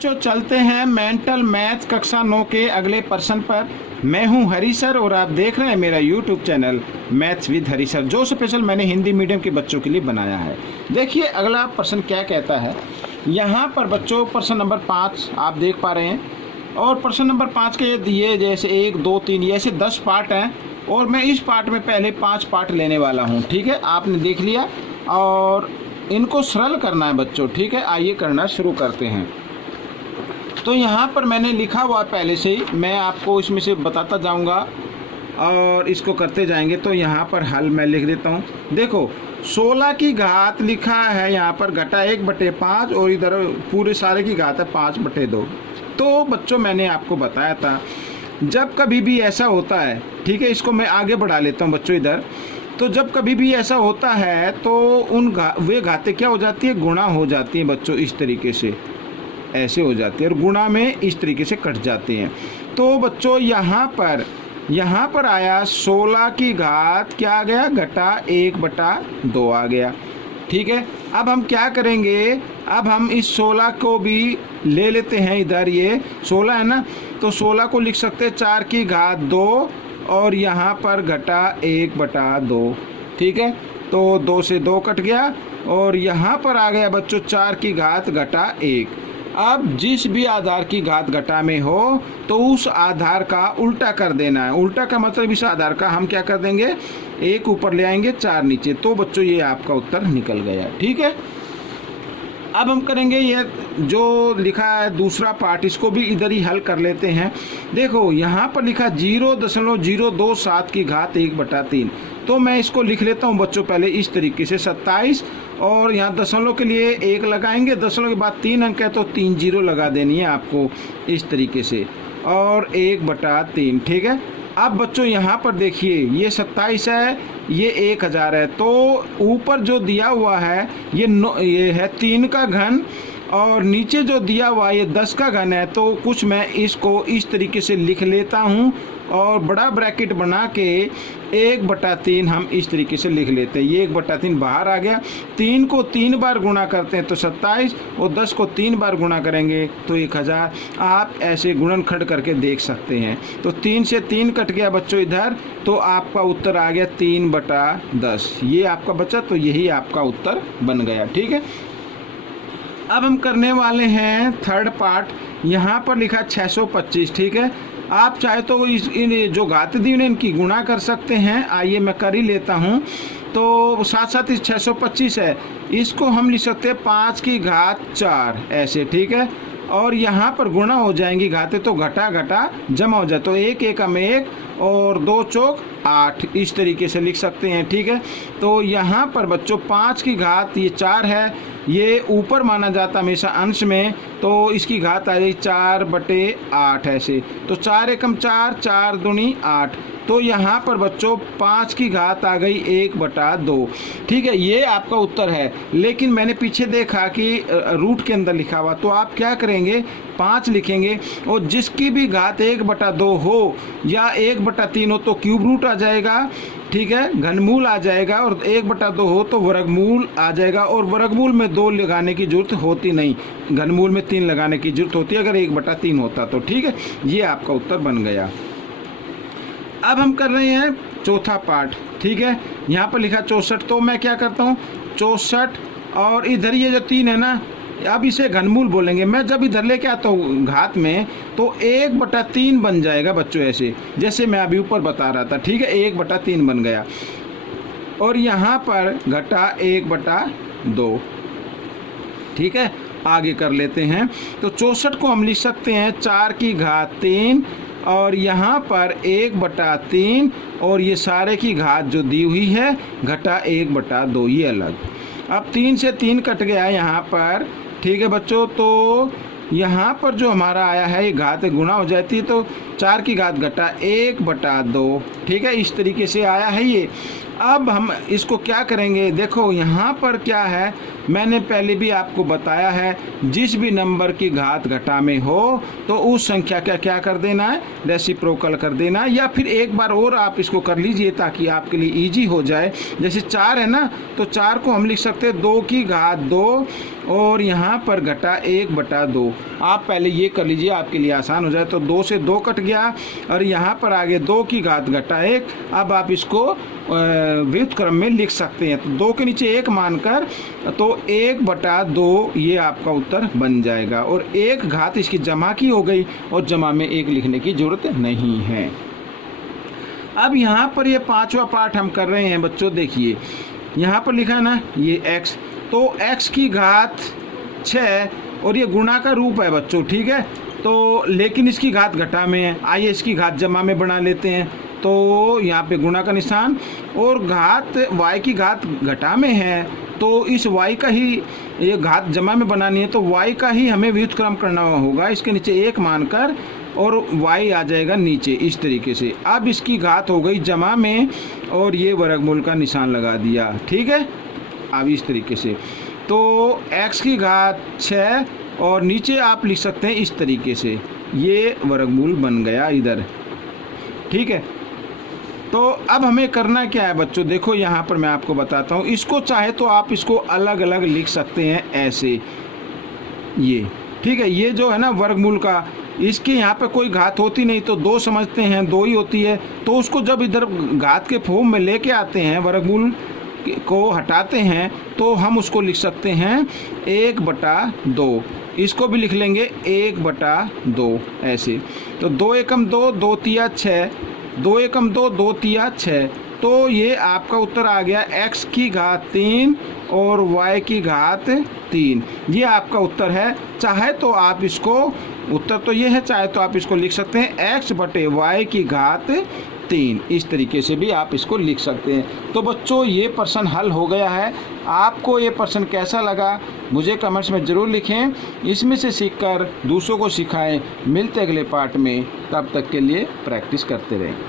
बच्चों चलते हैं मेंटल मैथ्स कक्षा 9 के अगले प्रश्न पर। मैं हूं हरी सर और आप देख रहे हैं मेरा YouTube channel maths with Hari sir, जो स्पेशल मैंने हिंदी मीडियम के बच्चों के लिए बनाया है। देखिए अगला प्रश्न क्या कहता है। यहाँ पर बच्चों प्रश्न नंबर 5 आप देख पा रहे हैं और प्रश्न नंबर 5 के ये जैसे 1 2 3 ये ऐसे 10 पार्ट हैं और मैं इस पार्ट में पहले 5 पार्ट लेने वाला हूँ। ठीक है, आपने देख लिया और इनको सरल करना है बच्चों। ठीक है, आइए करना शुरू करते हैं। तो यहाँ पर मैंने लिखा हुआ पहले से ही, मैं आपको इसमें से बताता जाऊँगा और इसको करते जाएंगे। तो यहाँ पर हल मैं लिख देता हूँ। देखो 16 की घात लिखा है यहाँ पर घटा 1/5 और इधर पूरे सारे की घात है 5/2। तो बच्चों मैंने आपको बताया था जब कभी भी ऐसा होता है, ठीक है, इसको मैं आगे बढ़ा लेता हूँ बच्चों इधर। तो जब कभी भी ऐसा होता है तो वे घातें क्या हो जाती है, गुणा हो जाती हैं बच्चों, इस तरीके से ऐसे हो जाती है और गुणा में इस तरीके से कट जाते हैं। तो बच्चों यहाँ पर आया 16 की घात क्या आ गया, घटा 1/2 आ गया। ठीक है, अब हम क्या करेंगे, अब हम इस 16 को भी ले लेते हैं इधर, ये 16 है ना, तो 16 को लिख सकते हैं 4 की घात 2 और यहाँ पर घटा 1/2। ठीक है, तो 2 से 2 कट गया और यहाँ पर आ गया बच्चों 4 की घात घटा 1। अब जिस भी आधार की घात घटा में हो तो उस आधार का उल्टा कर देना है। उल्टा का मतलब इस आधार का हम क्या कर देंगे, 1 ऊपर ले आएंगे 4 नीचे। तो बच्चों ये आपका उत्तर निकल गया। ठीक है, अब हम करेंगे ये जो लिखा है दूसरा पार्ट, इसको भी इधर ही हल कर लेते हैं। देखो यहाँ पर लिखा 0.027 की घात 1/3। तो मैं इसको लिख लेता हूँ बच्चों पहले इस तरीके से 27 और यहाँ दशमलव के लिए 1 लगाएंगे, दशमलव के बाद 3 अंक है तो 3 जीरो लगा देनी है आपको इस तरीके से और 1/3। ठीक है, अब बच्चों यहाँ पर देखिए ये 27 है, ये 1000 है, तो ऊपर जो दिया हुआ है ये है 3 का घन और नीचे जो दिया हुआ है ये 10 का घन है। तो कुछ मैं इसको इस तरीके से लिख लेता हूँ और बड़ा ब्रैकेट बना के 1/3 हम इस तरीके से लिख लेते हैं। ये 1/3 बाहर आ गया। 3 को 3 बार गुणा करते हैं तो 27 और 10 को 3 बार गुणा करेंगे तो 1000। आप ऐसे गुणनखंड करके देख सकते हैं। तो 3 से 3 कट गया बच्चों इधर, तो आपका उत्तर आ गया 3/10। ये आपका बचा, तो यही आपका उत्तर बन गया। ठीक है, अब हम करने वाले हैं थर्ड पार्ट। यहाँ पर लिखा 625। ठीक है, आप चाहे तो इन जो घात दी उन्हें इनकी गुणा कर सकते हैं। आइए मैं कर ही लेता हूँ। तो साथ साथ इस 625 है, इसको हम लिख सकते हैं 5 की घात 4 ऐसे। ठीक है, और यहाँ पर गुणा हो जाएंगी घातें तो घटा घटा जमा हो जाए, तो 1 एकम 1 और 2 चौक 8 इस तरीके से लिख सकते हैं। ठीक है, तो यहाँ पर बच्चों 5 की घात ये 4 है, ये ऊपर माना जाता हमेशा अंश में, तो इसकी घात आ जाएगी 4/8 ऐसे। तो 4 एकम 4, 4 दूनी 8। तो यहाँ पर बच्चों 5 की घात आ गई 1/2। ठीक है, ये आपका उत्तर है। लेकिन मैंने पीछे देखा कि रूट के अंदर लिखा हुआ, तो आप क्या करेंगे 5 लिखेंगे और जिसकी भी घात 1/2 हो या 1/3 हो तो क्यूब रूट आ जाएगा। ठीक है, घनमूल आ जाएगा और 1/2 हो तो वर्गमूल आ जाएगा और वर्गमूल में 2 लगाने की जरूरत होती नहीं, घनमूल में 3 लगाने की जरूरत होती है अगर 1/3 होता तो। ठीक है, ये आपका उत्तर बन गया। अब हम कर रहे हैं चौथा पार्ट। ठीक है, यहाँ पर लिखा 64। तो मैं क्या करता हूँ 64 और इधर ये जो 3 है ना, अब इसे घनमूल बोलेंगे। मैं जब इधर लेके आता हूँ घात में तो 1/3 बन जाएगा बच्चों, ऐसे जैसे मैं अभी ऊपर बता रहा था। ठीक है, 1/3 बन गया और यहाँ पर घटा 1/2। ठीक है, आगे कर लेते हैं। तो 64 को हम लिख सकते हैं 4 की घात 3 और यहाँ पर 1/3 और ये सारे की घात जो दी हुई है घटा 1/2, ये अलग। अब 3 से 3 कट गया यहाँ पर। ठीक है बच्चों, तो यहाँ पर जो हमारा आया है ये घात गुणा हो जाती है, तो 4 की घात घटा 1/2। ठीक है, इस तरीके से आया है ये। अब हम इसको क्या करेंगे, देखो यहाँ पर क्या है, मैंने पहले भी आपको बताया है, जिस भी नंबर की घात घटा में हो तो उस संख्या का क्या कर देना है, रेसिप्रोकल कर देना है। या फिर एक बार और आप इसको कर लीजिए ताकि आपके लिए इजी हो जाए। जैसे 4 है ना, तो 4 को हम लिख सकते हैं 2 की घात 2 और यहाँ पर घटा 1/2। आप पहले ये कर लीजिए, आपके लिए आसान हो जाए। तो 2 से 2 कट गया और यहाँ पर आगे 2 की घात घटा 1। अब आप इसको व्युत्क्रम क्रम में लिख सकते हैं। तो 2 के नीचे 1 मानकर तो 1/2 ये आपका उत्तर बन जाएगा। और 1 घात इसकी जमा की हो गई और जमा में 1 लिखने की जरूरत नहीं है। अब यहाँ पर ये 5वां पार्ट हम कर रहे हैं बच्चों। देखिए यहाँ पर लिखा है ना ये x, तो x की घात 6 और ये गुणा का रूप है बच्चों, ठीक है। तो लेकिन इसकी घात घटा में है, आइए इसकी घात जमा में बना लेते हैं। तो यहाँ पे गुणा का निशान और घात y की घात घटा में है, तो इस y का ही ये घात जमा में बनानी है, तो y का ही हमें व्युत्क्रम करना होगा। इसके नीचे 1 मानकर और y आ जाएगा नीचे इस तरीके से। अब इसकी घात हो गई जमा में और ये वर्गमूल का निशान लगा दिया, ठीक है। अब इस तरीके से तो x की घात 6 और नीचे आप लिख सकते हैं इस तरीके से, ये वर्गमूल बन गया इधर, ठीक है। तो अब हमें करना क्या है बच्चों, देखो यहाँ पर मैं आपको बताता हूँ। इसको चाहे तो आप इसको अलग अलग लिख सकते हैं ऐसे, ये ठीक है। ये जो है ना वर्गमूल का, इसके यहाँ पे कोई घात होती नहीं तो 2 समझते हैं, 2 ही होती है। तो उसको जब इधर घात के फॉर्म में लेके आते हैं, वर्गमूल को हटाते हैं, तो हम उसको लिख सकते हैं 1/2। इसको भी लिख लेंगे 1/2 ऐसे। तो 2 एकम 2, 2 तिया 6, 2 एकम 2, 2 तिया 6। तो ये आपका उत्तर आ गया x की घात 3 और y की घात 3। ये आपका उत्तर है। चाहे तो आप इसको, उत्तर तो ये है, चाहे तो आप इसको लिख सकते हैं x/y की घात 3। इस तरीके से भी आप इसको लिख सकते हैं। तो बच्चों ये प्रश्न हल हो गया है। आपको ये प्रश्न कैसा लगा मुझे कमेंट्स में ज़रूर लिखें। इसमें से सीखकर दूसरों को सिखाएं। मिलते अगले पार्ट में, तब तक के लिए प्रैक्टिस करते रहें।